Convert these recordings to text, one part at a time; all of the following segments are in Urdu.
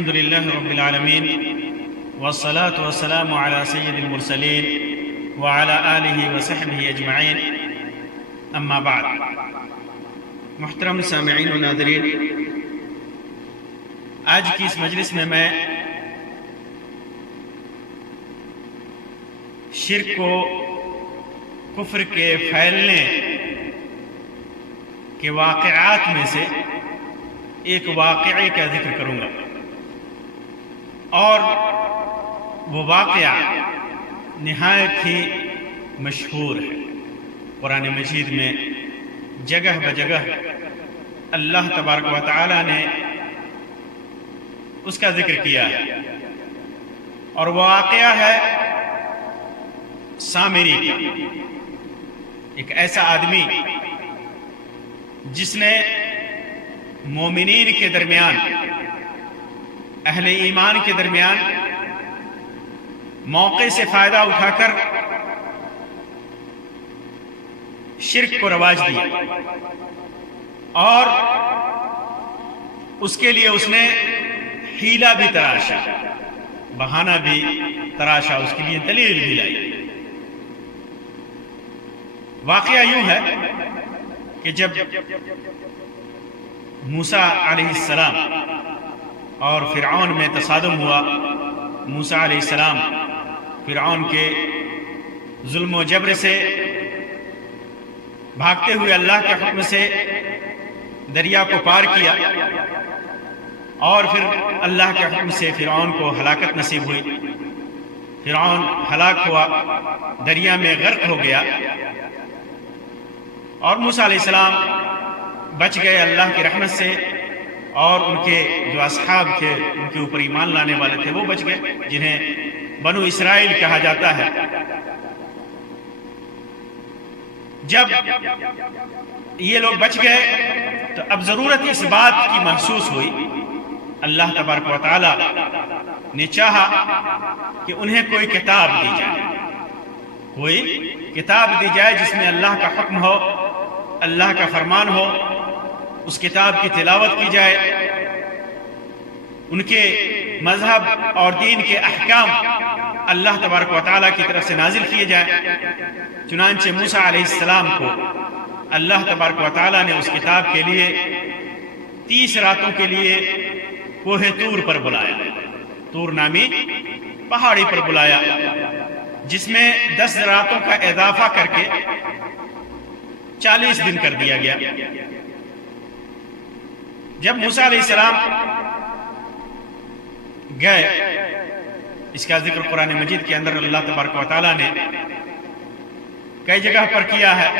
الحمد لله رب العالمين والصلاة والسلام على سيد المرسلين وعلى آله وصحبه اجمعین، اما بعد۔ محترم سامعین و ناظرین، آج کی اس مجلس میں شرک کو کفر کے پھیلنے کے واقعات میں سے ایک واقعے کا ذکر کروں گا، اور وہ واقعہ نہایت ہی مشہور ہے۔ قرآن مجید میں جگہ بجگہ اللہ تبارک و تعالی نے اس کا ذکر کیا ہے، اور وہ واقعہ ہے سامری کا، ایک ایسا آدمی جس نے مومنین کے درمیان، اہل ایمان کے درمیان موقع سے فائدہ اٹھا کر شرک کو رواج دیا، اور اس کے لیے اس نے حیلہ بھی تراشا، بہانہ بھی تراشا، اس کے لیے دلیل بھی لائی۔ واقعہ یوں ہے کہ جب موسیٰ علیہ السلام اور فرعون میں تصادم ہوا، موسیٰ علیہ السلام فرعون کے ظلم و جبر سے بھاگتے ہوئے اللہ کے حکم سے دریا کو پار کیا، اور پھر اللہ کے حکم سے فرعون کو ہلاکت نصیب ہوئی۔ فرعون ہلاک ہوا، دریا میں غرق ہو گیا، اور موسیٰ علیہ السلام بچ گئے اللہ کی رحمت سے، اور ان کے جو اصحاب تھے، ان کے اوپر ایمان لانے والے تھے، وہ بچ گئے، جنہیں بنو اسرائیل کہا جاتا ہے۔ جب یہ لوگ بچ گئے تو اب ضرورت اس بات کی محسوس ہوئی، اللہ تبارک و تعالی نے چاہا کہ انہیں کوئی کتاب دی جائے، کوئی کتاب دی جائے جس میں اللہ کا حکم ہو، اللہ کا فرمان ہو، اس کتاب کی تلاوت کی جائے، ان کے مذہب اور دین کے احکام اللہ تبارک و تعالیٰ کی طرف سے نازل کیے جائیں۔ چنانچہ موسیٰ علیہ السلام کو اللہ تبارک و تعالیٰ نے اس کتاب کے لیے 30 راتوں کے لیے کوہ طور پر بلایا، طور نامی پہاڑی پر بلایا، جس میں 10 راتوں کا اضافہ کر کے 40 دن کر دیا گیا۔ جب موسیٰ علیہ السلام گئے، اس کا ذکر قرآن مجید کے اندر اللہ تبارک و تعالیٰ نے کئی جگہ پر کیا ہے۔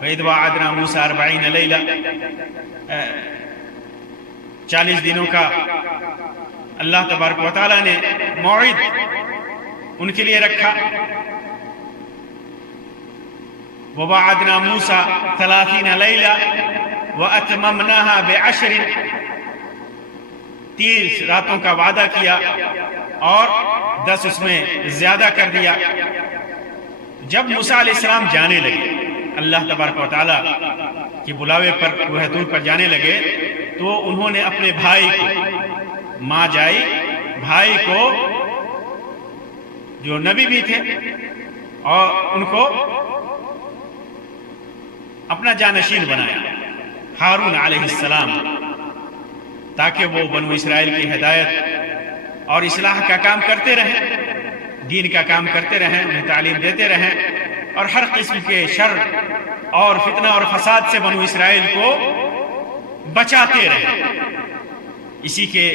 وَإِذْ وَعَدْنَا مُوسَىٰ 40 لَيْلَةً، 40 دنوں کا اللہ تبارک و تعالیٰ نے موعد ان کے لیے رکھا۔ وَوَعَدْنَا مُوسَىٰ 30 لَيْلَةً وَأَتْمَمْنَاهَا ب10، 30 راتوں کا وعدہ کیا اور 10 اس میں زیادہ کر دیا۔ جب موسیٰ علیہ السلام جانے لگے، اللہ تبارک و تعالیٰ کے بلاوے پر کوہ طور پر جانے لگے، تو انہوں نے اپنے بھائی کو، ماں جائی بھائی کو، جو نبی بھی تھے، اور ان کو اپنا جانشین بنایا، ہارون علیہ السلام، تاکہ وہ بنو اسرائیل کی ہدایت اور اصلاح کا کام کرتے رہیں، دین کا کام کرتے رہیں، انہیں تعلیم دیتے رہیں، اور ہر قسم کے شر اور فتنہ اور فساد سے بنو اسرائیل کو بچاتے رہیں۔ اسی کے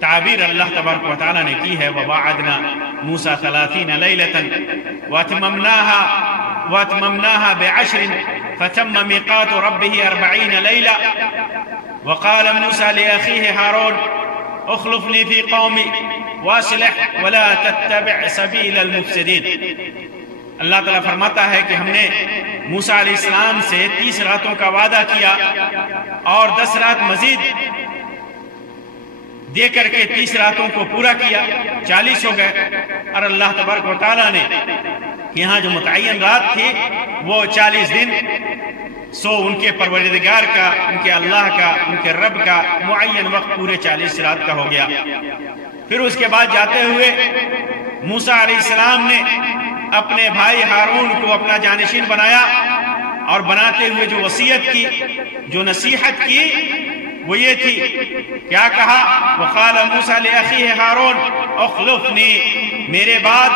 تعبیر اللہ تبارک و تعالیٰ نے کی ہے، وَوَعَدْنَا مُوسَىٰ 30 لَيْلَةً وَأَتْمَمْنَاهَا ب10 فَتَمَّ مِيقَاتُ رَبِّهِ 40 لَيْلَةً وَقَالَ مُوسَىٰ لِأَخِيهِ هَارُونَ اخلفني في قومي واصلح ولا تتبع سبيل المفسدين۔ اللہ تعالیٰ فرماتا ہے کہ ہم نے موسیٰ علیہ السلام سے 30 راتوں کا وعدہ کیا، اور 10 رات مزید دے کر کے 30 راتوں کو پورا کیا، 40 ہو گئے، اور اللہ تبارک و تعالیٰ نے یہاں جو متعین رات تھی وہ 40 دن سو ان کے پروردگار کا، ان کے اللہ کا، ان کے رب کا معین وقت پورے 40 رات کا ہو گیا۔ پھر اس کے بعد جاتے ہوئے موسیٰ علیہ السلام نے اپنے بھائی ہارون کو اپنا جانشین بنایا، اور بناتے ہوئے جو وصیت کی، جو نصیحت کی، وہ یہ تھی، کیا کہا؟ وقال موسیٰ لأخیہ ہارون اخلفنی، میرے بعد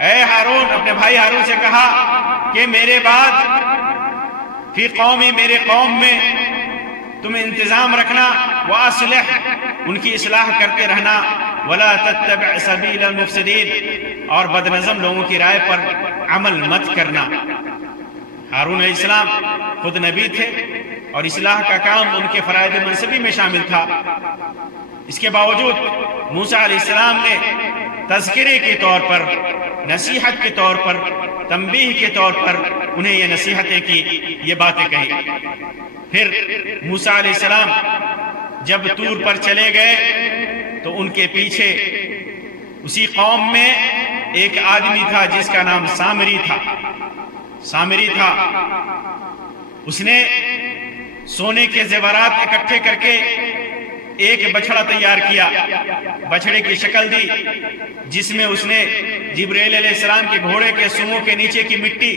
اے ہارون، اپنے بھائی ہارون سے کہا کہ میرے بعد فی قومی، میرے قوم میں تم انتظام رکھنا، واصلح، ان کی اصلاح کرتے رہنا، ولا تتبع سبیل المفسدین، اور بدنظم لوگوں کی رائے پر عمل مت کرنا۔ ہارون علیہ السلام خود نبی تھے اور اصلاح کا کام ان کے فرائض منصبی میں شامل تھا۔ اس کے باوجود موسیٰ علیہ السلام نے تذکرے کے طور پر، نصیحت کے طور پر، تنبیہ کے طور پر انہیں یہ نصیحتیں کی، یہ باتیں کہی۔ پھر موسیٰ علیہ السلام جب طور پر چلے گئے تو ان کے پیچھے اسی قوم میں ایک آدمی تھا جس کا نام سامری تھا۔ اس نے سونے کے زیورات اکٹھے کر کے ایک بچڑا تیار کیا، بچڑے کی شکل دی، جس میں اس نے جبرائیل علیہ السلام کے گھوڑے کے سنگوں کے نیچے کی مٹی،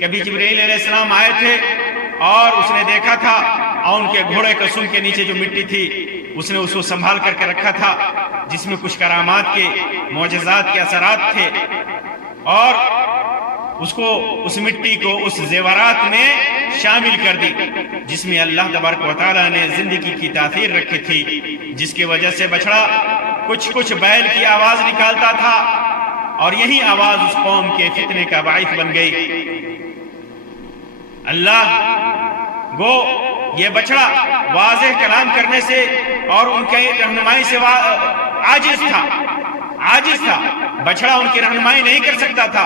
کبھی جبرائیل علیہ السلام آئے تھے اور اس نے دیکھا تھا، اور ان کے گھوڑے کے سنگ کے نیچے جو مٹی تھی اس نے اس کو سنبھال کر کے رکھا تھا، جس میں کچھ کرامات کے، معجزات کے اثرات تھے، اور اس مٹی کو اس زیورات میں شامل کر دی، جس میں اللہ تبارک و تعالیٰ نے زندگی کی تاثیر رکھی تھی، جس کی وجہ سے بچڑا کچھ بیل کی آواز نکالتا تھا، اور یہی آواز اس قوم کے فتنے کا باعث بن گئی۔ اللہ گو یہ بچڑا واضح کلام کرنے سے اور ان کی رہنمائی سے عاجز تھا، بچڑا ان کی رہنمائی نہیں کر سکتا تھا،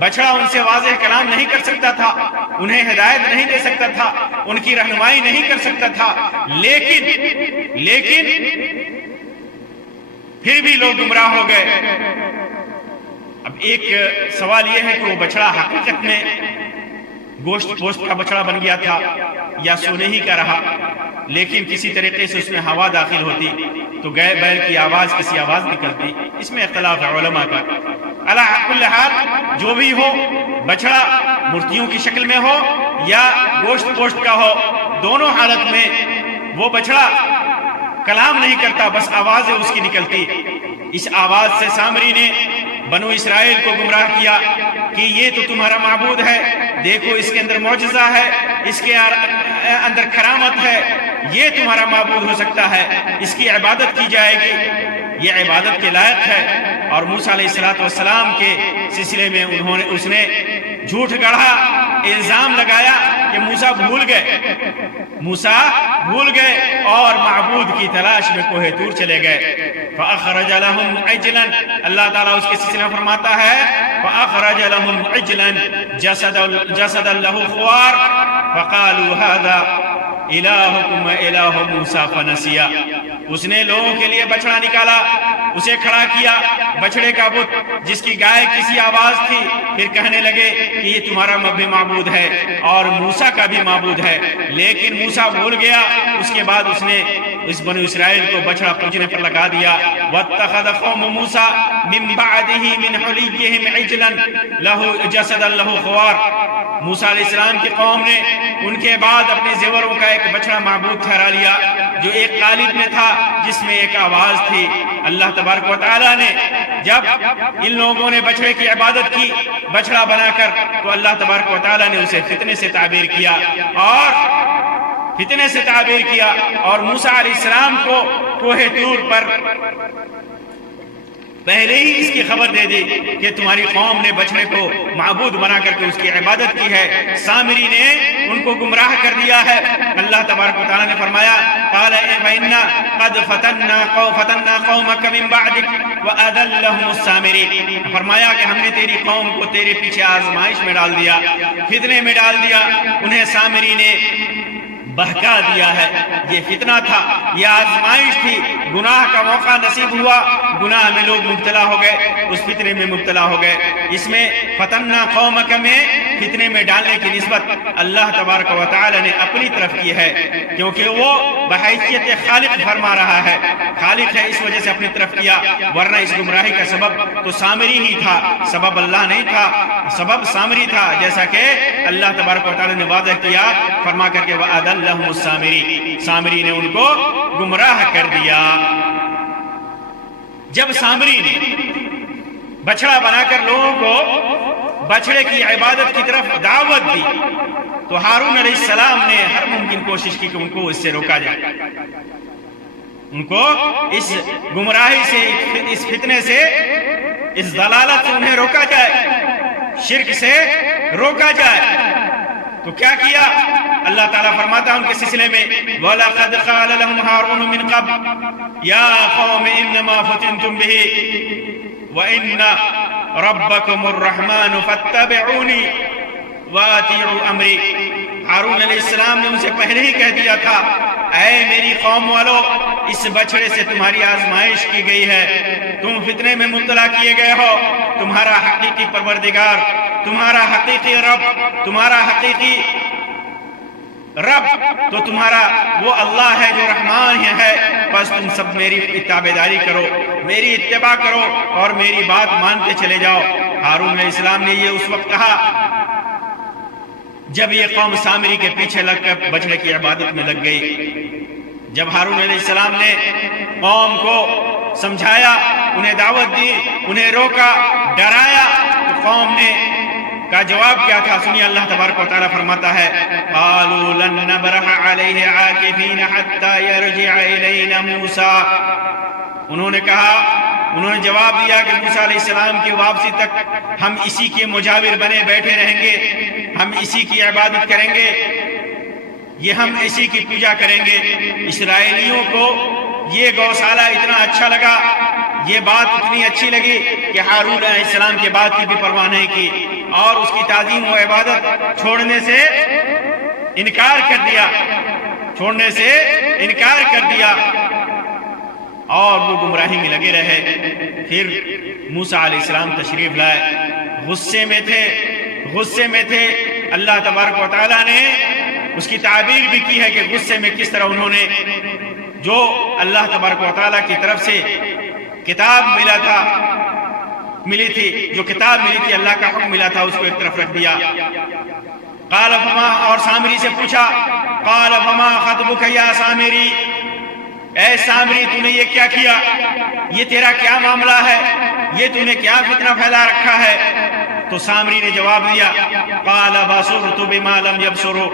بچڑا ان سے واضح کلام نہیں کر سکتا تھا، انہیں ہدایت نہیں دے سکتا تھا، ان کی رہنمائی نہیں کر سکتا تھا، لیکن پھر بھی لوگ گمراہ ہو گئے۔ اب ایک سوال یہ ہے کہ وہ بچڑا حقیقت میں گوشت کا بچڑا بن گیا تھا یا سونے ہی کا رہا، لیکن کسی طریقے سے اس میں ہوا داخل ہوتی تو گئے بیل کی آواز کسی آواز نکلتی، اس میں اختلاف ہے علماء کا۔ علی کل حال جو بھی ہو، بچڑا مورتیوں کی شکل میں ہو یا گوشت کا ہو، دونوں حالت میں وہ بچڑا کلام نہیں کرتا، بس آواز اس کی نکلتی۔ اس آواز سے سامری نے بنو اسرائیل کو گمراہ کیا کہ یہ تو تمہارا معبود ہے، دیکھو اس کے اندر معجزہ ہے، اس کے اندر کرامت ہے، یہ تمہارا معبود ہو سکتا ہے، اس کی عبادت کی جائے گی، یہ عبادت کے لائق ہے۔ اور موسیٰ علیہ السلام کے سلسلے میں اس نے جھوٹ گڑھا، الزام لگایا کہ موسیٰ بھول گئے اور معبود کی تلاش میں کوہ طور چلے گئے۔ فَأَخْرَجَ لَهُمْ عِجْلًا، اللہ تعالیٰ اس کے سلسلے میں فرماتا ہے فَأَخْرَجَ لَهُمْ عِجْلًا جَسَدًا لَهُ خُوَارٌ فَقَالُوا هَذَا إِلَٰهُكُمْ وَإِلَٰهُ مُوسَىٰ فَنَسِيَ، اس نے لوگوں کے لیے بچڑا نکالا، اسے کھڑا کیا، بچڑے کا بت جس کی گائے کسی آواز تھی، پھر کہنے لگے کہ یہ تمہارا بھی معبود ہے اور موسیٰ کا بھی معبود ہے، لیکن موسیٰ بھول گیا۔ اس کے بعد اس نے اس بنو اسرائیل کو بچڑا پوجنے پر لگا دیا۔ وَاتَّخَذَ قَوْمُ مُوسَىٰ مِن بَعْدِهِ مِنْ حُلِيِّهِمْ عِجْلًا لَهُ جَسَدًا لَهُ خُوَارٌ، موسیٰ علیہ السلام کی قوم نے ان کے بعد اپنے زیوروں کا ایک بچڑا معبود ٹھہرا لیا، جو ایک قالب میں تھا، جس میں ایک آواز تھی۔ اللہ تبارک و تعالیٰ نے جب ان لوگوں نے بچڑے کی عبادت کی بچڑا بنا کر، تو اللہ تبارک و تعالیٰ نے اسے فتنے سے تعبیر کیا اور موسیٰ علیہ السلام کو کوہ طور پر پہلے ہی اس کی خبر دے دی کہ تمہاری قوم نے بچڑے کو معبود بنا کر کے اس کی عبادت کی ہے، سامری نے ان کو گمراہ کر دیا ہے۔ اللہ تبارک و تعالیٰ نے فرمایا قال فإنا قد فتنا قومك من بعدك وأذلهم السامری، فرمایا کہ ہم نے تیری قوم کو تیرے پیچھے آزمائش میں ڈال دیا، فتنے میں ڈال دیا، انہیں سامری نے بہکا دیا ہے۔ یہ فتنہ تھا، یہ آزمائش تھی، گناہ کا موقع نصیب ہوا، گناہ میں لوگ مبتلا ہو گئے، اس فتنے میں مبتلا ہو گئے۔ اس میں فتنہ قومک میں فتنے میں ڈالنے کی نسبت اللہ تبارک و تعالی نے اپنی طرف کی ہے، کیونکہ وہ بحیثیت خالق فرما رہا ہے، خالق ہے اس وجہ سے اپنی طرف کیا، ورنہ اس گمراہی کا سبب تو سامری ہی تھا، سبب اللہ نہیں تھا، سبب سامری تھا، جیسا کہ اللہ تبارک و تعالی نے واضح کیا فرما کر کے وَأَضَلَّهُمُ السَّامِرِي، سامری نے ان کو گمراہ کر دیا۔ جب سامری نے بچڑا بنا کر لوگوں کو بچڑے کی عبادت کی طرف دعوت دی تو ہارون علیہ السلام نے ہر ممکن کوشش کی کہ ان کو اس سے روکا جائے، ان کو اس گمراہی سے، اس فتنے سے، اس ضلالت سے انہیں روکا جائے، شرک سے روکا جائے۔ تو کیا کیا؟ اللہ تعالیٰ فرماتا ہے ان کے سلسلے میں وَلَقَدْ قَالَ لَهُمْ هَارُونُ مِنْ قَبْلُ يَا قَوْمِ إِنَّمَا فُتِنْتُمْ بِهِ وَإِنَّ رَبَّكُمُ الرَّحْمَنُ فَاتَّبِعُونِي وَأَطِيعُوا أَمْرِي۔ ہارون علیہ السلام نے ان سے پہلے ہی کہہ دیا تھا، اے میری قوم والو، اس بچڑے سے تمہاری آزمائش کی گئی ہے، تم فتنے میں مبتلا کیے گئے ہو، تمہارا حقیقی پروردگار، تمہارا حقیقی رب، تمہارا حقیقی رب تو تمہارا وہ اللہ ہے جو رحمان ہے، بس تم سب میری اتابعداری کرو، میری اتباع کرو اور میری بات مانتے چلے جاؤ۔ ہارون علیہ السلام نے یہ اس وقت کہا جب یہ قوم سامری کے پیچھے لگ کر بچڑے کی عبادت میں لگ گئی۔ جب ہارون علیہ السلام نے قوم کو سمجھایا، انہیں دعوت دی، انہیں روکا، ڈرایا، تو قوم نے کا جواب کیا تھا؟ سنیے، اللہ تبارک و تعالیٰ فرماتا ہے قالوا لن نبرح علیہ عاکفین حتی یرجع الینا موسیٰ۔ انہوں نے کہا، انہوں نے جواب دیا کہ موسیٰ علیہ السلام کی واپسی تک ہم اسی کے مجاور بنے بیٹھے رہیں گے، ہم اسی کی عبادت کریں گے، یہ ہم اسی کی پوجا کریں گے۔ اسرائیلیوں کو یہ گوشالہ اتنا اچھا لگا، یہ بات اتنی اچھی لگی کہ ہارون علیہ السلام کے بات کی بھی پرواہ نہیں کی اور اس کی تعظیم و عبادت چھوڑنے سے انکار کر دیا، چھوڑنے سے انکار کر دیا اور وہ گمراہی میں لگے رہے۔ پھر موسیٰ علیہ السلام تشریف لائے، غصے میں تھے۔ اللہ تبارک و تعالیٰ نے اس کی تعبیر بھی کی ہے کہ غصے میں کس طرح انہوں نے جو اللہ تبارک و تعالیٰ کی طرف سے کتاب ملی تھی، جو کتاب ملی تھی، اللہ کا حکم ملا تھا، اس کو ایک طرف رکھ دیا۔ قال فما، اور سامری سے پوچھا قال فما خطبک یا سامری، اے سامری تو نے یہ کیا کیا؟ یہ تیرا کیا معاملہ ہے؟ یہ تو نے کیا فتنہ پھیلا رکھا ہے؟ تو سامری نے جواب دیا قال بصرت بما لم يبصروا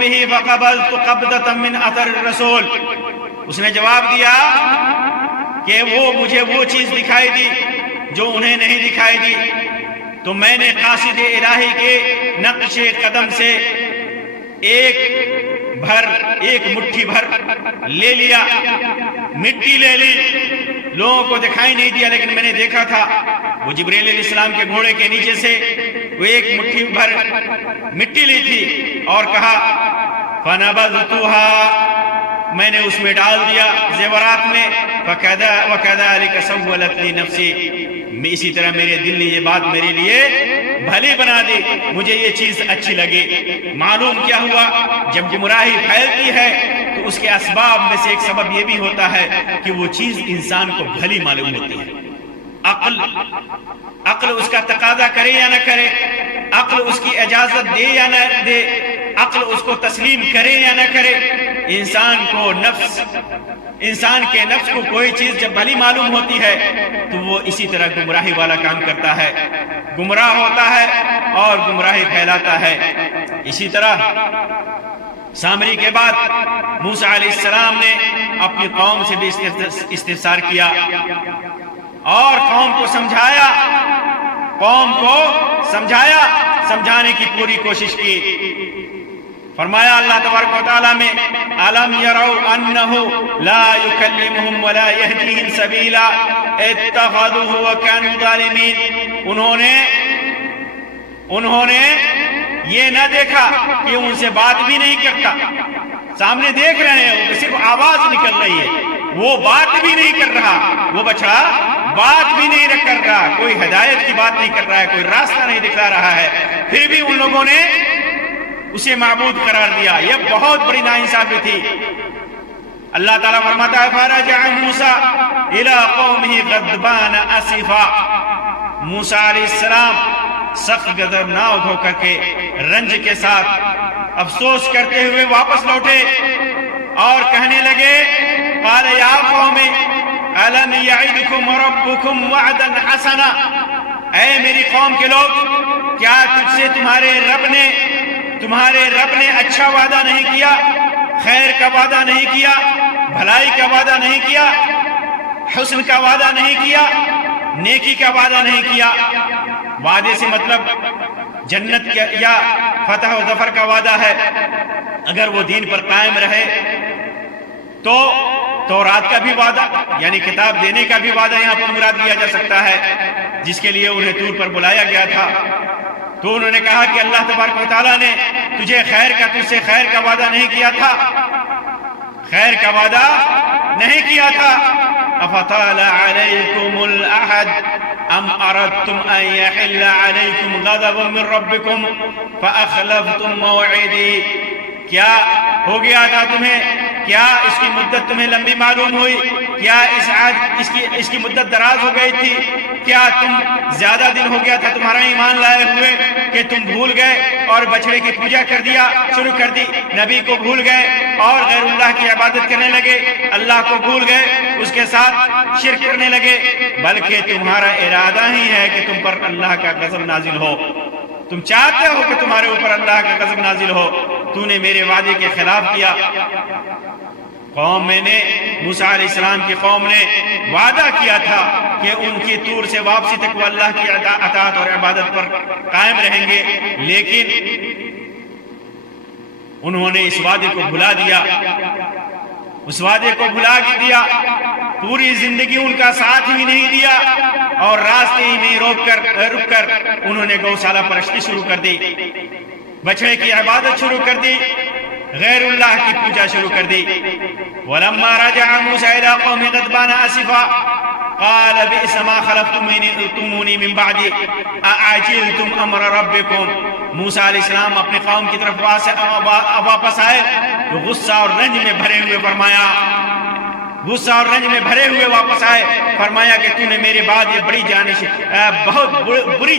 به فقبلت قبضة من اثر الرسول۔ اس نے جواب دیا کہ مجھے وہ چیز دکھائی دی جو انہیں نہیں دکھائی دی، تو میں نے قاصد الہی کے نقش قدم سے ایک مٹھی بھر لے لیا، مٹی لے لی، لوگوں کو دکھائی نہیں دیا لیکن میں نے دیکھا تھا۔ وہ جبریل علیہ السلام کے گھوڑے کے نیچے سے وہ ایک مٹھی بھر مٹی لی تھی اور کہا فَنَبَذْتُهَا، میں نے اس میں ڈال دیا زیورات میں، وَكَذَلِكَ سَوَّلَتْ لِي نَفْسِي، اسی طرح میرے دل نے یہ بات میرے لیے بھلی بنا دی، مجھے یہ چیز اچھی لگی۔ معلوم کیا ہوا؟ جب گمراہی پھیلتی ہے تو اس کے اسباب میں سے ایک سبب یہ بھی ہوتا ہے کہ وہ چیز انسان کو بھلی معلوم ہوتی ہے۔ عقل اس کا تقاضا کرے یا نہ کرے، عقل اس کی اجازت دے یا نہ دے، عقل اس کو تسلیم کرے یا نہ کرے، انسان کے نفس کو کوئی چیز جب بھلی معلوم ہوتی ہے تو وہ اسی طرح گمراہی والا کام کرتا ہے، گمراہ ہوتا ہے اور گمراہی پھیلاتا ہے۔ اسی طرح سامری کے بعد موسیٰ علیہ السلام نے اپنی قوم سے بھی استفسار کیا اور قوم کو سمجھانے کی پوری کوشش کی۔ فرمایا اللہ تبارک و تعالیٰ میں أَلَمْ يَرَوْا أَنَّهُ لَا يُكَلِّمُهُمْ وَلَا يَهْدِيهِمْ سَبِيلًا اتَّخَذُوهُ وَكَانُوا ظَالِمِينَ۔ انہوں نے یہ نہ دیکھا کہ ان سے بات بھی نہیں کرتا، سامنے دیکھ رہے ہیں، صرف آواز نکل رہی ہے وہ بات بھی نہیں کر رہا، وہ بچڑا بات بھی نہیں کر رہا، کوئی ہدایت کی بات نہیں کر رہا ہے، کوئی راستہ نہیں دکھا رہا ہے، پھر بھی ان لوگوں نے اسے معبود قرار دیا۔ یہ بہت بڑی ناانصافی تھی۔ اللہ تعالیٰ فرماتا ہے فَرَجَعَ مُوسَىٰ إِلَىٰ قَوْمِهِ غَضْبَانَ أَسِفًا، موسیٰ علیہ السلام سخت غضبناک ہو کر کے رنج کے ساتھ افسوس کرتے ہوئے واپس لوٹے اور کہنے لگے قَالَ يَا قَوْمِ أَلَمْ يَعِدْكُمْ رَبُّكُمْ وَعْدًا حَسَنًا، اے میری قوم کے لوگ، کیا تجھ سے تمہارے رب نے اچھا وعدہ نہیں کیا، خیر کا وعدہ نہیں کیا، بھلائی کا وعدہ نہیں کیا، حسن کا وعدہ نہیں کیا، نیکی کا وعدہ نہیں کیا۔ وعدے سے مطلب جنت یا فتح و ظفر کا وعدہ ہے۔ اگر وہ دین پر قائم رہے تو تورات کا بھی وعدہ یعنی کتاب دینے کا بھی وعدہ یہاں پر مراد لیا جا سکتا ہے، جس کے لیے انہیں طور پر بلایا گیا تھا۔ تو انہوں نے کہا کہ اللہ تبارک و تعالیٰ نے تجھ سے خیر کا وعدہ نہیں کیا تھا، خیر کا وعدہ نہیں کیا تھا۔ اَفَطَالَ عَلَيْكُمُ الْعَهْدُ أَمْ أَرَدْتُمْ أَنْ يَحِلَّ عَلَيْكُمْ غَضَبٌ مِّن رَّبِّكُمْ فَأَخْلَفْتُمْ مَوْعِدِي، کیا ہو گیا تھا تمہیں، کیا اس کی مدت تمہیں لمبی معلوم ہوئی، کیا اس کی مدت دراز ہو گئی تھی، کیا تم زیادہ دن ہو گیا تھا تمہارا ایمان لائے ہوئے کہ تم بھول گئے اور بچڑے کی پوجا شروع کر دی، نبی کو بھول گئے اور غیر اللہ کی عبادت کرنے لگے، اللہ کو بھول گئے، اس کے ساتھ شرک کرنے لگے، بلکہ تمہارا ارادہ ہی ہے کہ تم پر اللہ کا غضب نازل ہو، تم چاہتے ہو کہ تمہارے اوپر اللہ کا غضب نازل ہو، تو نے میرے وعدے کے خلاف کیا۔ موسیٰ علیہ السلام کی قوم نے وعدہ کیا تھا کہ ان کی طور سے واپسی تک وہ اللہ کی اطاعت اور عبادت پر قائم رہیں گے، لیکن انہوں نے اس وعدے کو بھلا دیا، پوری زندگی ان کا ساتھ ہی نہیں دیا اور راستے ہی میں رک کر انہوں نے گوشالہ پرستی شروع کر دی، بچڑے کی عبادت شروع کر دی، غیر اللہ کی پوجا شروع کر دی۔ وَلَمَّا رَجَعَ مُوسَىٰ إِلَىٰ قَوْمِهِ غَضْبَانَ آسِفًا قَالَ بِئْسَ مَا خَلَفْتُمُونِي مِن بَعْدِي أَعَجِلْتُمْ أَمْرَ رَبِّكُمْ، موسیٰ علیہ السلام اپنے قوم کی طرف واپس آئے تو غصہ اور رنج میں بھرے ہوئے واپس آئے، فرمایا کہ تو نے میرے بعد یہ بہت بری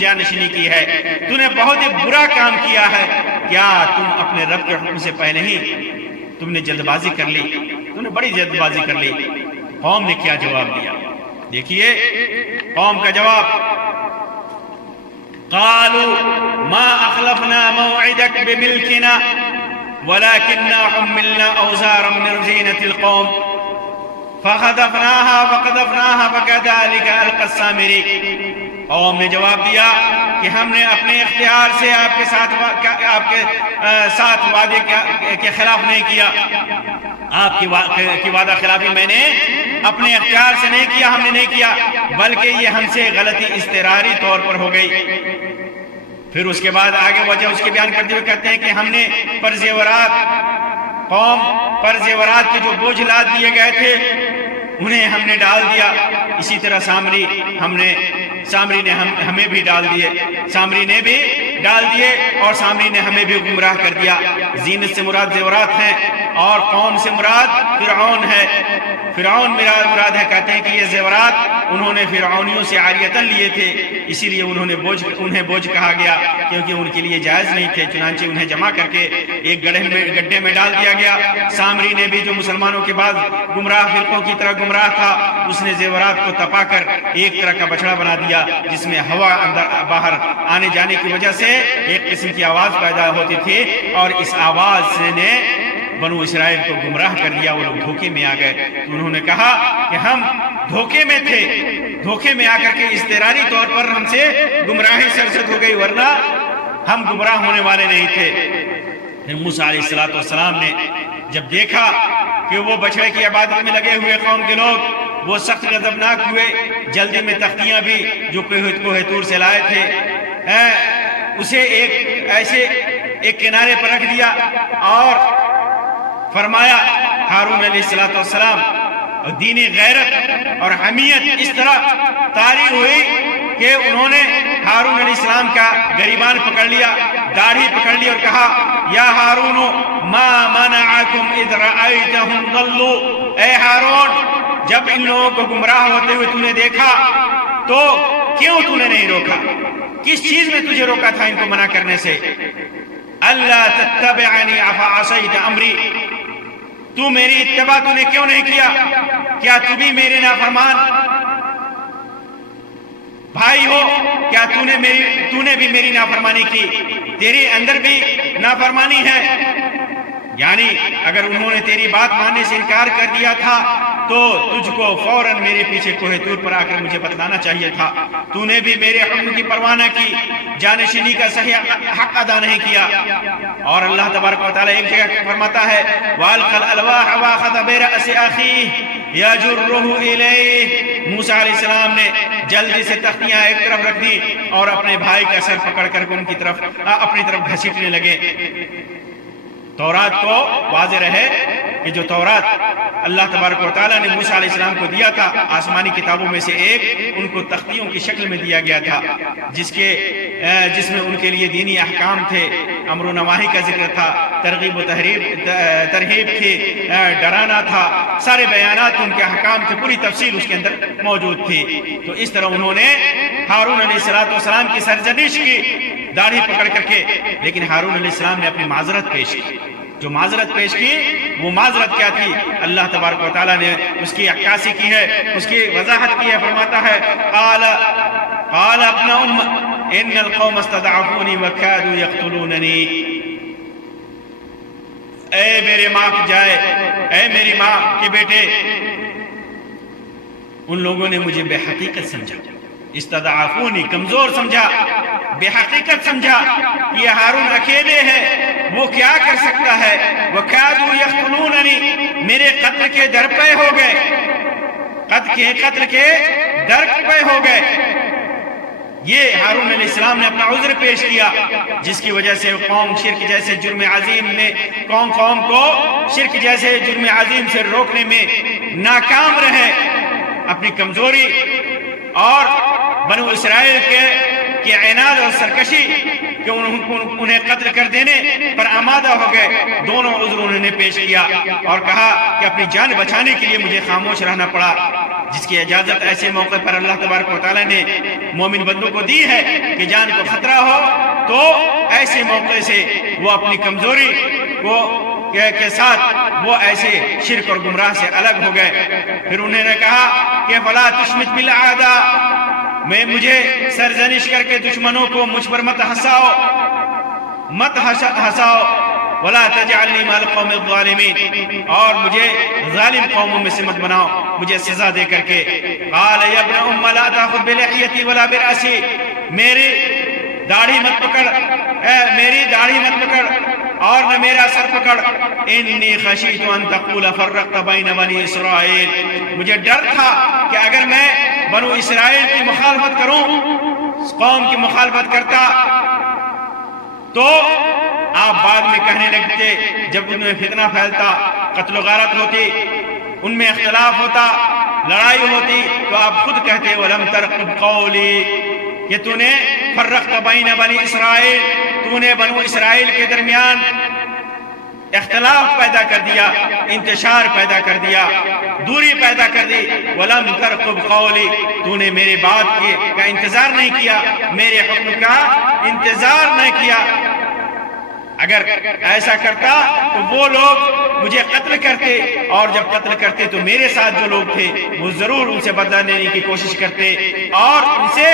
جانشینی کی ہے، تو نے بہت ہی برا کام کیا ہے، کیا تم اپنے رب کے حکم سے پہلے ہی تم نے جلد بازی کر لی، تم نے بڑی جلد بازی کر لی۔ قوم نے کیا جواب دیا، دیکھیے قوم کا جواب، قالوا ما اخلفنا موعدك بملكنا ولكننا حملنا اوزارا من زينة القوم فقذفناها فكذلك القى السامري۔ قوم نے جواب دیا کہ ہم نے اپنے اختیار سے آپ کے ساتھ وعدے کے خلاف نہیں کیا، آپ کی وعدہ خلافی میں نے اپنے اختیار سے نہیں کیا، ہم نے نہیں کیا، بلکہ یہ ہم سے غلطی اضطراری طور پر ہو گئی۔ پھر اس کے بعد آگے وجہ اس کے بیان کرتے ہوئے کہتے ہیں کہ ہم نے قوم پر زیورات کے جو بوجھ لاد دیے گئے تھے انہیں ہم نے ڈال دیا، اسی طرح سامری نے ہمیں بھی ڈال دیے، سامری نے بھی ڈال دیے اور سامری نے ہمیں بھی گمراہ کر دیا۔ زینت سے مراد زیورات ہیں اور قوم سے مراد فرعون ہے، فرعون مراد ہے، کہتے ہیں کہ یہ زیورات انہوں نے فرعونیوں سے عاریتاً لیے تھے، اسی لیے انہیں بوجھ کہا گیا کیونکہ ان کے لیے جائز نہیں تھے، چنانچہ انہیں جمع کر کے ایک گڈھے میں ڈال دیا گیا۔ سامری نے بھی جو مسلمانوں کے بعد گمراہ فرقوں کی طرح گمراہ تھا، اس نے زیورات کو تپا کر ایک طرح کا بچڑا بنا دیا جس میں ہوا اندر باہر آنے جانے کی وجہ سے ایک قسم کی آواز پیدا ہوتی تھی اور اس آواز سے نے بنو اسرائیل کو گمراہ کر دیا، وہ لوگ دھوکے میں آ گئے۔ تو انہوں نے کہا کہ ہم دھوکے میں تھے، دھوکے میں آ کر کے اضطراری طور پر ہم سے گمراہی سرزد ہو گئی، ورنہ ہم گمراہ ہونے والے نہیں تھے۔ پھر موسیٰ علیہ السلام نے جب دیکھا کہ وہ بچڑے کی عبادت میں لگے ہوئے قوم کے لوگ وہ سخت غضبناک ہوئے، جلدی میں تختیاں بھی جو کوہ طور سے لائے تھے اسے ایک کنارے پر رکھ دیا اور فرمایا ہارون علیہ السلام دینی غیرت اور حمیت اس طرح طاری ہوئی کہ انہوں نے ہارون علیہ السلام کا گریبان پکڑ لیا، داڑھی پکڑ لی اور کہا یا ہارون ما منعکم اذ رأیتہم ضلوا، اے ہارون جب ان لوگوں کو گمراہ ہوتے ہوئے تم نے دیکھا تو کیوں تم نے نہیں روکا؟ کس چیز میں تجھے روکا تھا ان کو منع کرنے سے؟ اللہ تتبعنی افعصیت امری، تو میری اتباع تو نے کیوں نہیں کیا؟ کیا تو بھی میرے نافرمان بھائی ہو؟ کیا تو نے بھی میری نافرمانی کی؟ تیری اندر بھی نافرمانی ہے؟ یعنی اگر انہوں نے تیری بات ماننے سے انکار کر دیا تھا تو تجھ کو فوراً میرے پیچھے کوہ طور پر آ کر مجھے بتلانا چاہیے تھا۔ تو نے بھی میرے حکم کی پرواہ نہ کی، جانشینی کا صحیح حق ادا نہیں کیا۔ اور اللہ تبارک و تعالیٰ ایک جگہ فرماتا ہے وَأَلْقَى الْأَلْوَاحَ وَأَخَذَ بِرَأْسِ أَخِيهِ يَجُرُّهُ إِلَيْهِ، موسیٰ علیہ السلام نے جلدی سے تختیاں ایک طرف رکھ دی اور اپنے بھائی کا سر پکڑ کر ان کی طرف اپنی طرف گھسیٹنے لگے۔ تورات کو واضح رہے کہ جو تورات اللہ تبارک و تعالیٰ نے موسیٰ علیہ السلام کو دیا تھا آسمانی کتابوں میں سے ایک ان کو تختیوں کی شکل میں دیا گیا تھا، جس میں ان کے لیے دینی احکام تھے، امر و نواہی کا ذکر تھا، ترغیب و ترہیب تھی، ڈرانا تھا، سارے بیانات ان کے احکام تھے، پوری تفصیل اس کے اندر موجود تھی۔ تو اس طرح انہوں نے ہارون علیہ السلام کی سرزنش کی داڑھی پکڑ کر کے، لیکن ہارون علیہ السلام نے اپنی معذرت پیش کی۔ جو معذرت پیش کی وہ معذرت کیا تھی؟ اللہ تبارک و تعالیٰ نے اس کی عکاسی کی ہے، اس کی وضاحت کی ہے۔ فرماتا ہے قال ابن ام ان القوم استضعفوني وكادوا يقتلونني، اے میرے ماں کی جائے، اے میری ماں کے بیٹے، ان لوگوں نے مجھے بے حقیقت سمجھا، استضعفونی کمزور سمجھا، بے حقیقت سمجھا، یہ ہارون اکیلے ہے، وہ کیا کر سکتا ہے؟ وَكَادُوا يَقْتُلُونَنِي، میرے قتل کے در پہ ہو گئے، قتل کے در پہ ہو گئے۔ یہ ہارون علیہ السلام نے اپنا عذر پیش کیا، جس کی وجہ سے قوم شرک جیسے جرم عظیم میں قوم کو شرک جیسے جرم عظیم سے روکنے میں ناکام رہے۔ اپنی کمزوری اور بنو اسرائیل کے عناد اور سرکشی کہ انہیں قتل کر دینے پر آمادہ ہو گئے، دونوں عذر انہوں نے پیش کیا اور کہا کہ اپنی جان بچانے کے لیے مجھے خاموش رہنا پڑا، جس کی اجازت ایسے موقع پر اللہ تبارک و تعالیٰ نے مومن بندوں کو دی ہے کہ جان کو خطرہ ہو تو ایسے موقع سے وہ اپنی کمزوری کے ساتھ وہ ایسے شرک اور گمراہ سے الگ ہو گئے۔ پھر انہوں نے کہا کہ فلا تشمت بالعادا، میں مجھے سرزنش کر کے دشمنوں کو مجھ پر مت ہنساؤ، ولا تجعلنی مع القوم الظالمین، اور مجھے ظالم قوموں میں سے مت بناؤ مجھے سزا دے کر کے۔ قال یا ابن ام لا تاخذ بلحیتی ولا برأسی، میری داڑھی مت پکڑ اور نہ میرا سر پکڑ، انی خشیت ان تقول فرقت بین بنی اسرائیل، مجھے ڈر تھا کہ اگر میں بنو اسرائیل کی مخالفت کروں، قوم کی مخالفت کرتا تو آپ بعد میں کہنے لگتے، جب ان میں فتنہ پھیلتا، قتل و غارت ہوتی، ان میں اختلاف ہوتا، لڑائی ہوتی، تو آپ خود کہتے وَلَمْ تَرْقُبْ قَوْلِي، کہ تو نے فرقت بین بنی اسرائیل، تو نے بنو اسرائیل کے درمیان اختلاف پیدا کر دیا، انتشار پیدا کر دیا، دوری پیدا کر دی۔ وَلَمْ تَرْقُبْ قَوْلِي، تو نے میرے بات کا انتظار نہیں کیا، میرے حکم کا انتظار نہیں کیا۔ اگر ایسا کرتا تو وہ لوگ مجھے قتل کرتے، اور جب قتل کرتے تو میرے ساتھ جو لوگ تھے وہ ضرور ان سے بدلہ لینے کی کوشش کرتے اور ان سے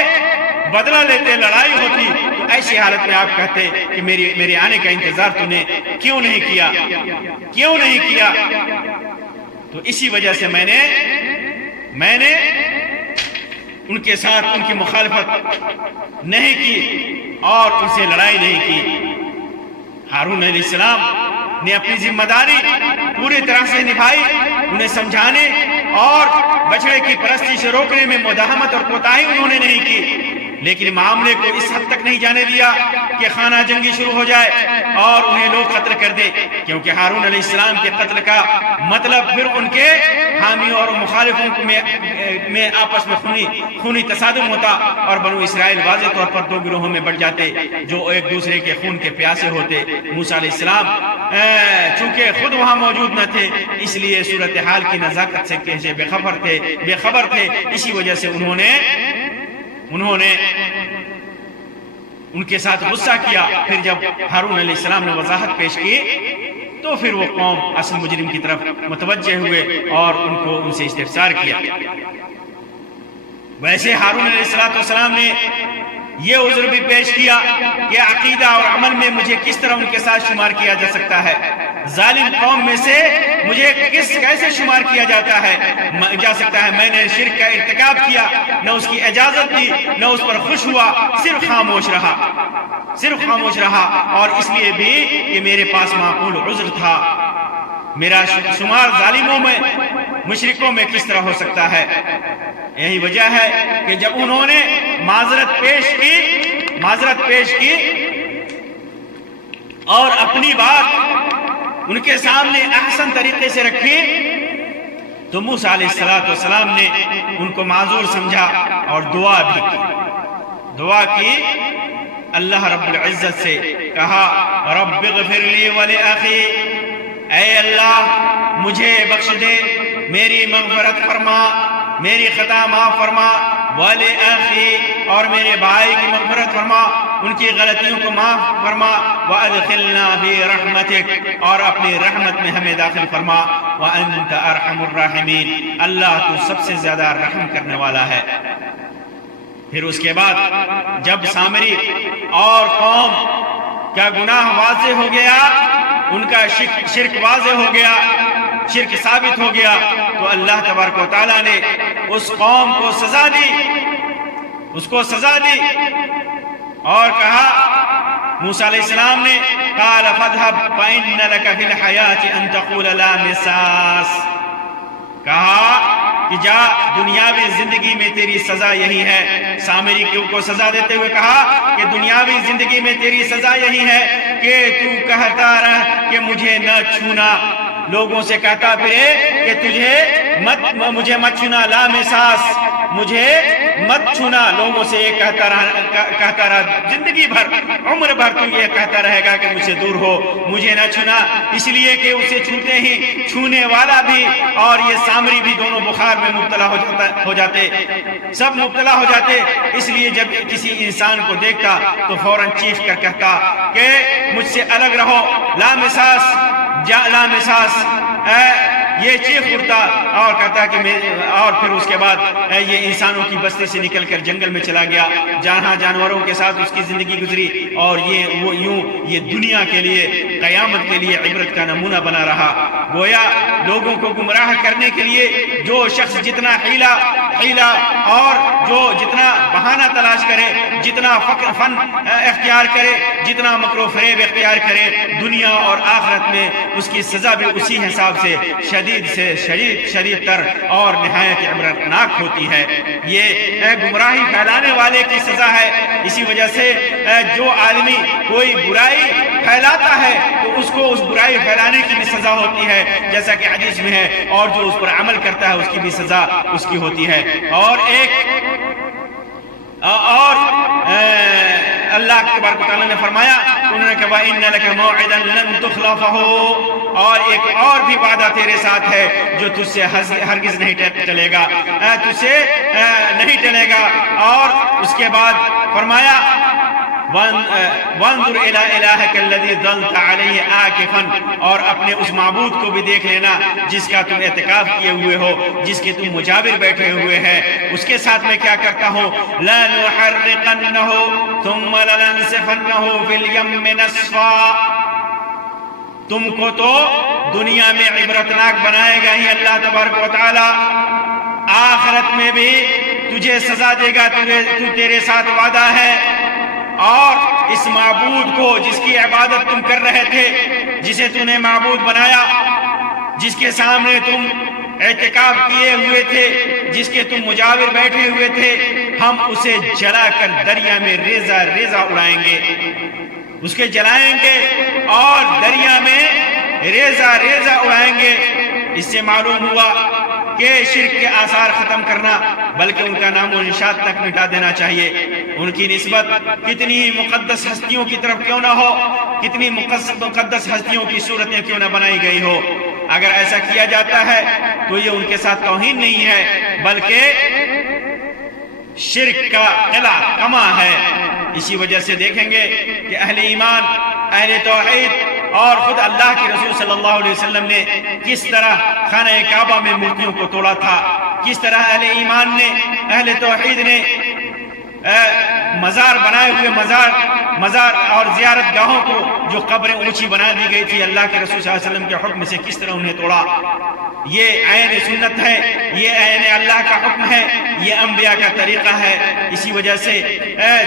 بدلہ لیتے، لڑائی ہوتی۔ تو ایسی حالت میں آپ کہتے کہ میرے آنے کا انتظار تو نے کیوں نہیں کیا؟ تو اسی وجہ سے میں نے ان کے ساتھ ان کی مخالفت نہیں کی اور ان سے لڑائی نہیں کی۔ ہارون علیہ السلام نے اپنی ذمہ داری پوری طرح سے نبھائی، انہیں سمجھانے اور بچڑے کی پرستی سے روکنے میں مداحمت اور کوتاہی انہوں نے نہیں کی۔ لیکن معاملے کو اس حد تک نہیں جانے دیا کہ خانہ جنگی شروع ہو جائے اور انہیں لوگ قتل کر دے، کیونکہ ہارون علیہ السلام کے قتل کا مطلب پھر ان کے حامیوں اور مخالفوں میں آپس میں خونی تصادم ہوتا اور بنو اسرائیل واضح طور پر دو گروہوں میں بٹ جاتے جو ایک دوسرے کے خون کے پیاسے ہوتے۔ موسیٰ علیہ السلام چونکہ خود وہاں موجود نہ تھے، اس لیے صورتحال کی نزاکت سے کیسے بے خبر تھے، اسی وجہ سے انہوں نے ان کے ساتھ غصہ کیا۔ پھر جب ہارون علیہ السلام نے وضاحت پیش کی تو پھر وہ قوم اصل مجرم کی طرف متوجہ ہوئے اور ان سے استفسار کیا۔ ویسے ہارون علیہ السلام نے یہ عذر بھی پیش کیا کہ عقیدہ اور عمل میں مجھے کس طرح ان کے ساتھ شمار کیا جا سکتا ہے، ظالم قوم میں سے مجھے کیسے شمار کیا جا سکتا ہے۔ میں نے شرک کا ارتکاب کیا، نہ اس کی اجازت دی، نہ اس پر خوش ہوا، صرف خاموش رہا اور اس لیے بھی کہ میرے پاس معقول عذر تھا۔ میرا شمار ظالموں میں مشرکوں میں کس طرح ہو سکتا ہے؟ یہی وجہ ہے کہ جب انہوں نے معذرت پیش کی اور اپنی بات ان کے سامنے احسن طریقے سے رکھی تو موسیٰ علیہ السلام نے ان کو معذور سمجھا اور دعا کی اللہ رب العزت سے، کہا رب اغفر لی ولأخی، اے اللہ مجھے بخش دے، میری مغفرت فرما، میری خطا معاف فرما، ولأخی اور میرے بھائی کی مغفرت فرما، ان کی غلطیوں کو معاف فرما، وادخلنا فی رحمتک اور اپنی رحمت میں ہمیں داخل فرما، وانت ارحم الراحمین، اللہ تو سب سے زیادہ رحم کرنے والا ہے۔ پھر اس کے بعد جب سامری اور قوم کا گناہ واضح ہو گیا، ان کا شرک واضح ہو گیا، شرک ثابت ہو گیا، تو اللہ تبارک و تعالیٰ نے اس قوم کو سزا دی اور کہا موسیٰ علیہ السلام نے قال فاذهب فإن لك في الحياة أن تقول لا مساس، کہا کہ جا، دنیاوی زندگی میں تیری سزا یہی ہے۔ سامری کو سزا دیتے ہوئے کہا کہ دنیاوی زندگی میں تیری سزا یہی ہے کہ تو کہتا رہ کہ مجھے نہ چھونا، لوگوں سے کہتا پھرے کہ مجھے مت چھونا، لا مساس، مجھے مت چھونا، لوگوں سے یہ کہتا رہا زندگی بھر، عمر بھر تو یہ کہتا رہے گا کہ مجھ سے دور ہو، مجھے نہ چھونا، اس لیے کہ اسے چھوتے ہی چھونے والا بھی اور یہ سامری بھی دونوں بخار میں مبتلا ہو جاتے، سب مبتلا ہو جاتے۔ اس لیے جب کسی انسان کو دیکھتا تو فوراً چیخ کر کہتا کہ مجھ سے الگ رہو، لا مساس، یہ چیخ اٹھتا اور کہتا کہ اور پھر اس کے بعد یہ انسانوں کی بستی سے نکل کر جنگل میں چلا گیا، جہاں جانوروں کے ساتھ اس کی زندگی گزری، اور یہ دنیا کے لیے، قیامت کے لیے عبرت کا نمونہ بنا رہا۔ گویا لوگوں کو گمراہ کرنے کے لیے جو شخص جتنا حیلہ اور جو جتنا بہانہ تلاش کرے، جتنا فن اختیار کرے، جتنا مکر و فریب اختیار کرے، دنیا اور آخرت میں اس کی سزا بھی اسی حساب سے شدید تر اور نہایت عبرتناک ہوتی ہے۔ یہ گمراہی پھیلانے والے کی سزا ہے۔ اسی وجہ سے جو آدمی کوئی برائی پھیلاتا ہے تو اس کو اس برائی پھیلانے کی بھی سزا ہوتی ہے، جیسا کہ حدیث میں ہے، اور جو اس پر عمل کرتا ہے اس کی بھی سزا اس کی ہوتی ہے۔ اور اللہ تبارک و تعالیٰ نے فرمایا، انہوں نے کہا وَإِنَّ لَكَ مَوْعِدًا لَن تُخْلَفَهُ، اور ایک اور بھی وعدہ تیرے ساتھ ہے جو تجھ سے ہرگز نہیں ٹلے گا، اور اس کے بعد فرمایا وَانظُرْ إِلَىٰ إِلَٰهَكَ الَّذِي ظَلْتَ عَلَيْهِ عَاكِفًا، اور اپنے اس معبود کو بھی دیکھ لینا جس کا تم اعتکاف کیے ہوئے ہو، جس کے تم مجاور بیٹھے ہوئے ہیں، اس کے ساتھ میں کیا کرتا ہوں، لَنُحَرِّقَنَّهُ ثُمَّ لَنَنسِفَنَّهُ فِي الْيَمِّ نَسْفًا، تم کو تو دنیا میں عبرتناک بنائے گا ہی اللہ تبارک و تعالی، آخرت میں بھی تجھے سزا دے گا، تیرے ساتھ وعدہ ہے۔ اور اس معبود کو جس کی عبادت تم کر رہے تھے، جسے تم نے معبود بنایا، جس کے سامنے تم اعتکاف کیے ہوئے تھے، جس کے تم مجاور بیٹھے ہوئے تھے، ہم اسے جلا کر دریا میں ریزہ ریزہ اڑائیں گے، اس کے جلائیں گے اور دریا میں ریزہ ریزہ اڑائیں گے۔ اس سے معلوم ہوا کہ شرک کے آثار ختم کرنا بلکہ ان کا نام و نشان تک مٹا دینا چاہیے۔ ان کی نسبت کتنی ہی مقدس ہستیوں کی طرف کیوں نہ ہو، کتنی مقدس ہستیوں کی صورتیں کیوں نہ بنائی گئی ہو، اگر ایسا کیا جاتا ہے تو یہ ان کے ساتھ توہین نہیں ہے بلکہ شرک کا قلع کما ہے۔ اسی وجہ سے دیکھیں گے کہ اہل ایمان، اہل توحید اور خود اللہ کے رسول صلی اللہ علیہ وسلم نے کس طرح خانہ کعبہ میں مورتیوں کو توڑا تھا، کس طرح اہل ایمان نے، اہل توحید نے مزار بنائے ہوئے مزار اور زیارت گاہوں کو، جو قبریں اونچی بنا دی گئی تھی، اللہ کے رسول صلی اللہ علیہ وسلم کے حکم سے کس طرح انہیں توڑا۔ یہ عین سنت ہے، یہ عین اللہ کا حکم ہے، یہ انبیاء کا طریقہ ہے۔ اسی وجہ سے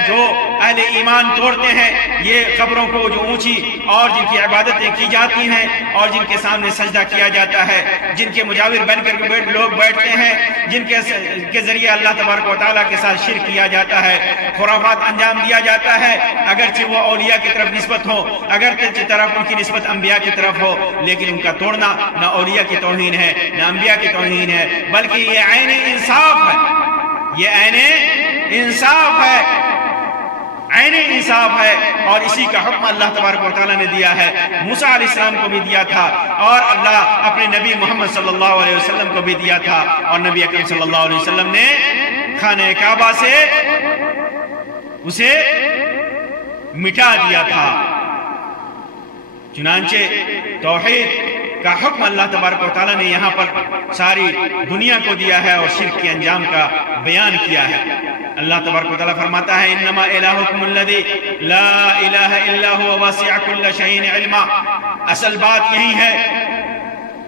جو اہل ایمان توڑتے ہیں یہ قبروں کو جو اونچی اور جن کی عبادتیں کی جاتی ہیں اور جن کے سامنے سجدہ کیا جاتا ہے، جن کے مجاور بن کر لوگ بیٹھتے ہیں، جن کے ذریعے اللہ تبارک و تعالیٰ کے ساتھ شرک کیا جاتا ہے، خرافات انجام دیا جاتا ہے، اگرچہ وہ اولیاء کی طرف نسبت ہو، اگرچہ طرف ان کی نسبت انبیاء کی طرف ہو، لیکن ان کا توڑنا نہ اولیاء کی توہین ہے نہ انبیاء کی توہین ہے، بلکہ یہ عین انصاف ہے، یہ عین انصاف ہے، عین انصاف ہے۔ اور اسی کا حکم اللہ تبارک و تعالیٰ نے دیا ہے، موسیٰ علیہ السلام کو بھی دیا تھا، اور اللہ اپنے نبی محمد صلی اللہ علیہ وسلم کو بھی دیا تھا، اور نبی اکرم صلی اللہ علیہ وسلم نے خانہ کعبہ سے اسے مٹا دیا تھا۔ چنانچہ توحید کا حکم اللہ تبارک و تعالیٰ نے یہاں پر ساری دنیا کو دیا ہے اور شرک کے انجام کا بیان کیا ہے۔ اللہ تبارک و تعالیٰ فرماتا ہے انما الہکم الذی لا الہ الا هو واسع کل شیء علما۔ اصل بات یہی ہے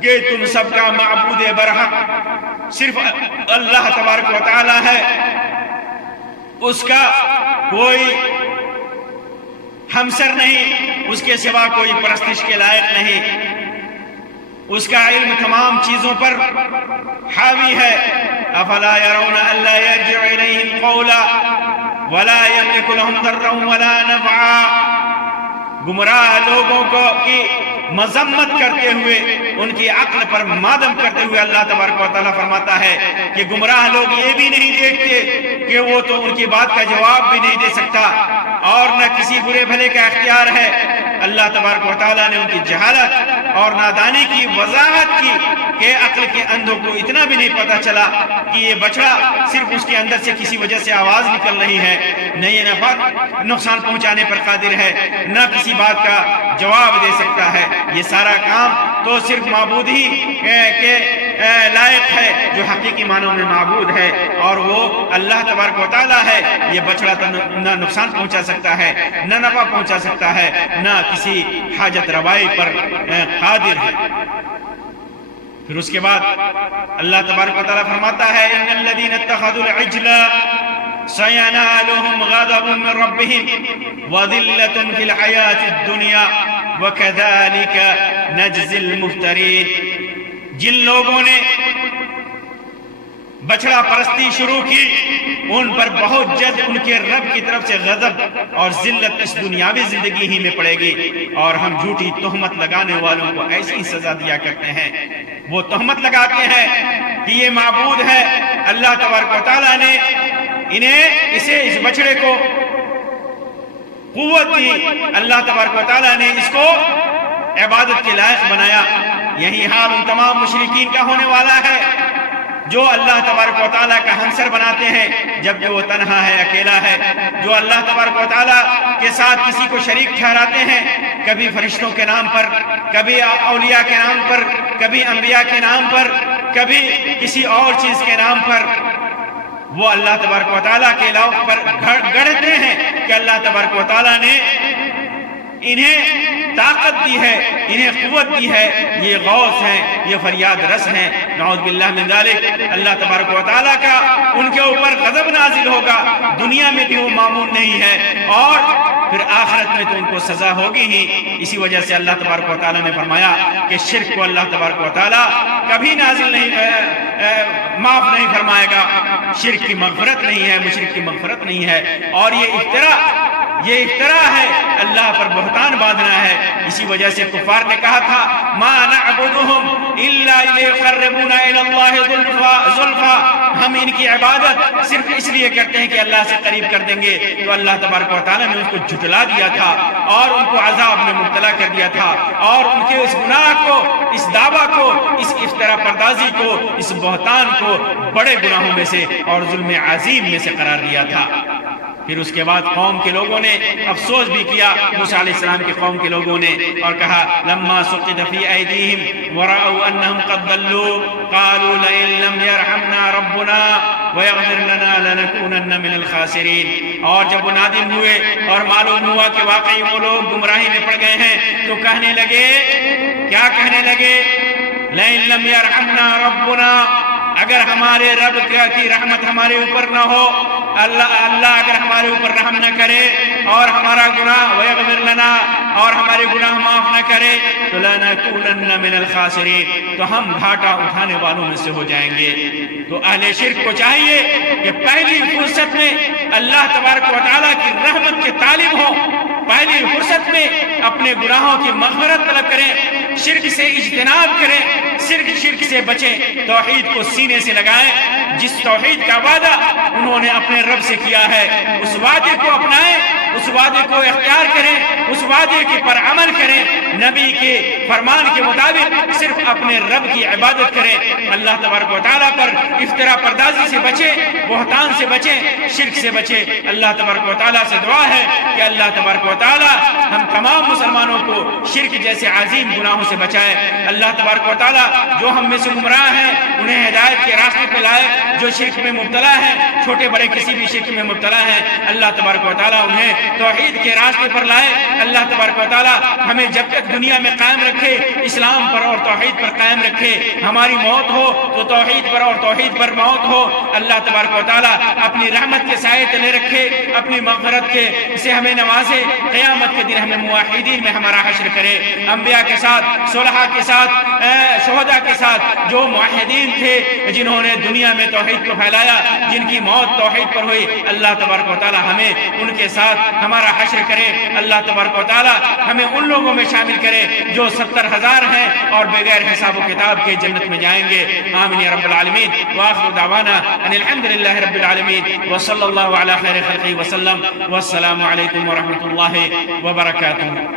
کہ تم سب کا معبود برحق صرف اللہ تبارک و تعالیٰ ہے، اس کا کوئی ہمسر نہیں، اس کے سوا کوئی پرستش کے لائق نہیں، اس کا علم تمام چیزوں پر حاوی ہے۔ افلا يرون الا يرجع اليهم قولا ولا يملك لهم ضرا ولا نفعا۔ گمراہ لوگوں کو کی مذمت کرتے ہوئے، ان کی عقل پر مادم کرتے ہوئے اللہ تبارک و تعالیٰ فرماتا ہے کہ گمراہ لوگ یہ بھی نہیں دیکھتے کہ وہ تو ان کی بات کا جواب بھی نہیں دے سکتا اور نہ کسی برے بھلے کا اختیار ہے۔ اللہ تبارک و تعالیٰ نے ان کی جہالت اور نادانی کی وضاحت کی کہ عقل کے اندھوں کو اتنا بھی نہیں پتا چلا کہ یہ بچڑا صرف اس کے اندر سے کسی وجہ سے آواز نکل رہی ہے، نہ یہ نقصان پہنچانے پر قادر ہے، نہ کسی بات کا جواب دے سکتا ہے۔ یہ سارا کام تو صرف معبود ہی کے لائق ہے، جو حقیقی معنوں میں معبود ہے، اور وہ اللہ تبارک و تعالیٰ ہے۔ یہ بچڑا تو نہ نقصان پہنچا سکتا ہے، نہ نفع پہنچا سکتا ہے، نہ کسی حاجت روائی پر قادر ہے۔ پھر اس کے بعد اللہ تبارک و تعالیٰ فرماتا ہے ان الذین اتخذوا العجل سینالهم غضب من ربهم وذلة فی الحیاة الدنیا وکذالک نجزی المفترین۔ جن لوگوں نے بچڑا پرستی شروع کی، ان پر بہت جلد ان کے رب کی طرف سے غضب اور ذلت اس دنیاوی زندگی ہی میں پڑے گی، اور ہم جھوٹی تہمت لگانے والوں کو ایسی سزا دیا کرتے ہیں۔ وہ تہمت لگاتے ہیں کہ یہ معبود ہے، اللہ تبارک و تعالیٰ نے اس بچڑے کو قوت دی، اللہ تبارک و تعالیٰ نے اس کو عبادت کے لائق بنایا۔ یہی حال ان تمام مشرکین کا ہونے والا ہے جو اللہ تبارک و تعالیٰ کا ہمسر بناتے ہیں جبکہ وہ تنہا ہے، اکیلا ہے، جو اللہ تبارک و تعالیٰ کے ساتھ کسی کو شریک ٹھہراتے ہیں، کبھی فرشتوں کے نام پر، کبھی اولیاء کے نام پر، کبھی انبیاء کے نام پر، کبھی کسی اور چیز کے نام پر۔ وہ اللہ تبارک و تعالیٰ کے علاوہ پر گڑھتے ہیں کہ اللہ تبارک و تعالیٰ نے انہیں طاقت دی ہے، انہیں قوت دی ہے، یہ غوث ہیں، یہ فریاد رس ہیں۔ نعوذ باللہ من ذالک۔ اللہ تبارک و تعالیٰ کا ان کے اوپر غضب نازل ہوگا، دنیا میں بھی وہ معمول نہیں ہے، اور پھر آخرت میں تو ان کو سزا ہوگی ہی۔ اسی وجہ سے اللہ تبارک و تعالیٰ نے فرمایا کہ شرک کو اللہ تبارک و تعالیٰ کبھی نازل نہیں معاف نہیں فرمائے گا۔ شرک کی مغفرت نہیں ہے، مشرک کی مغفرت نہیں ہے، اور یہ افطرا ہے، اللہ پر بہتان باندھنا ہے۔ اسی وجہ سے کفار نے کہا تھا ما نعبدهم الا ليقربونا الى الله زلفا، ہم ان کی عبادت صرف اس لیے کرتے ہیں کہ اللہ سے قریب کر دیں گے۔ تو اللہ تبارک و تعالیٰ نے ان کو جھٹلا دیا تھا اور ان کو عذاب میں مبتلا کر دیا تھا، اور ان کے اس گناہ کو، اس دعویٰ کو، اس افطرا پردازی کو، اس بہتان کو بڑے گناہوں میں سے اور ظلم عظیم میں سے قرار دیا تھا۔ پھر اس کے بعد قوم کے لوگوں نے افسوس بھی کیا، موسیٰ علیہ السلام کی قوم کے لوگوں نے، اور کہا لما سقط فی ایدیہم ورأوا انہم قد ضلوا قالوا لئن لم یرحمنا ربنا ویغفر لنا لنکونن من الخاسرین۔ اور جب وہ نادم ہوئے اور معلوم ہوا کہ واقعی وہ لوگ گمراہی میں پڑ گئے ہیں، تو کہنے لگے، کیا کہنے لگے؟ لئن لم یرحمنا ربنا، اگر ہمارے رب کی رحمت ہمارے اوپر نہ ہو، اللہ اگر ہمارے اوپر رحم نہ کرے اور ہمارا گناہ ویغفر لنا اور ہمارے گناہ معاف نہ کرے، تو لنکونن من الخاسرین، تو ہم گھاٹا اٹھانے والوں میں سے ہو جائیں گے۔ تو اہل شرک کو چاہیے کہ پہلی فرصت میں اللہ تبارک و تعالیٰ کی رحمت کے طالب ہوں، پہلی فرصت میں اپنے گناہوں کی مغفرت طلب کریں، شرک سے اجتناب کریں، شرک سے بچیں، توحید کو سینے سے لگائیں۔ جس توحید کا وعدہ انہوں نے اپنے رب سے کیا ہے، اس وعدے کو اپنائیں، اس وعدے کو اختیار کریں، اس وعدے کے پر عمل کریں، نبی کے فرمان کے مطابق صرف اپنے رب کی عبادت کریں، اللہ تبارک و تعالیٰ پر افطرا پردازی سے بچیں، بہتان سے بچیں، شرک سے بچیں۔ اللہ تبارک و تعالیٰ سے دعا ہے کہ اللہ تبارک و تعالیٰ ہم تمام مسلمانوں کو شرک جیسے عظیم گناہوں سے بچائے۔ اللہ تبارک و تعالیٰ جو ہم میں سے گمراہ ہیں انہیں ہدایت کے راستے پہ لائے، جو شرک میں مبتلا ہیں، چھوٹے بڑے کسی بھی شرک میں مبتلا ہیں، اللہ تبارک و تعالیٰ انہیں توحید کے راستے پر لائے۔ اللہ تبارک و تعالیٰ ہمیں جب تک دنیا میں قائم رکھے، اسلام پر اور توحید پر قائم رکھے، ہماری موت ہو تو توحید پر اور توحید پر موت ہو۔ اللہ تبارک و تعالیٰ اپنی رحمت کے سائے تلے رکھے، اپنی مغفرت کے سے ہمیں نوازے، قیامت کے دن ہمیں موحدین میں ہمارا حشر کرے، انبیاء کے ساتھ، صلحاء کے ساتھ، شہداء کے ساتھ، جو موحدین تھے جنہوں نے دنیا میں توحید کو پھیلایا، جن کی موت توحید پر ہوئی۔ اللہ تبارک و تعالیٰ ہمیں ان کے ساتھ ہمارا حشر کرے۔ اللہ تبارک و تعالیٰ ہمیں ان لوگوں میں شامل کرے جو 70,000 ہیں اور بغیر حساب و کتاب کے جنت میں جائیں گے۔ آمین یا رب العالمین۔ وآخر دعوانا ان الحمد للہ رب العالمین، وصلی اللہ علی خیر خلقہ وسلم، والسلام علیکم ورحمۃ اللہ وبرکاتہ۔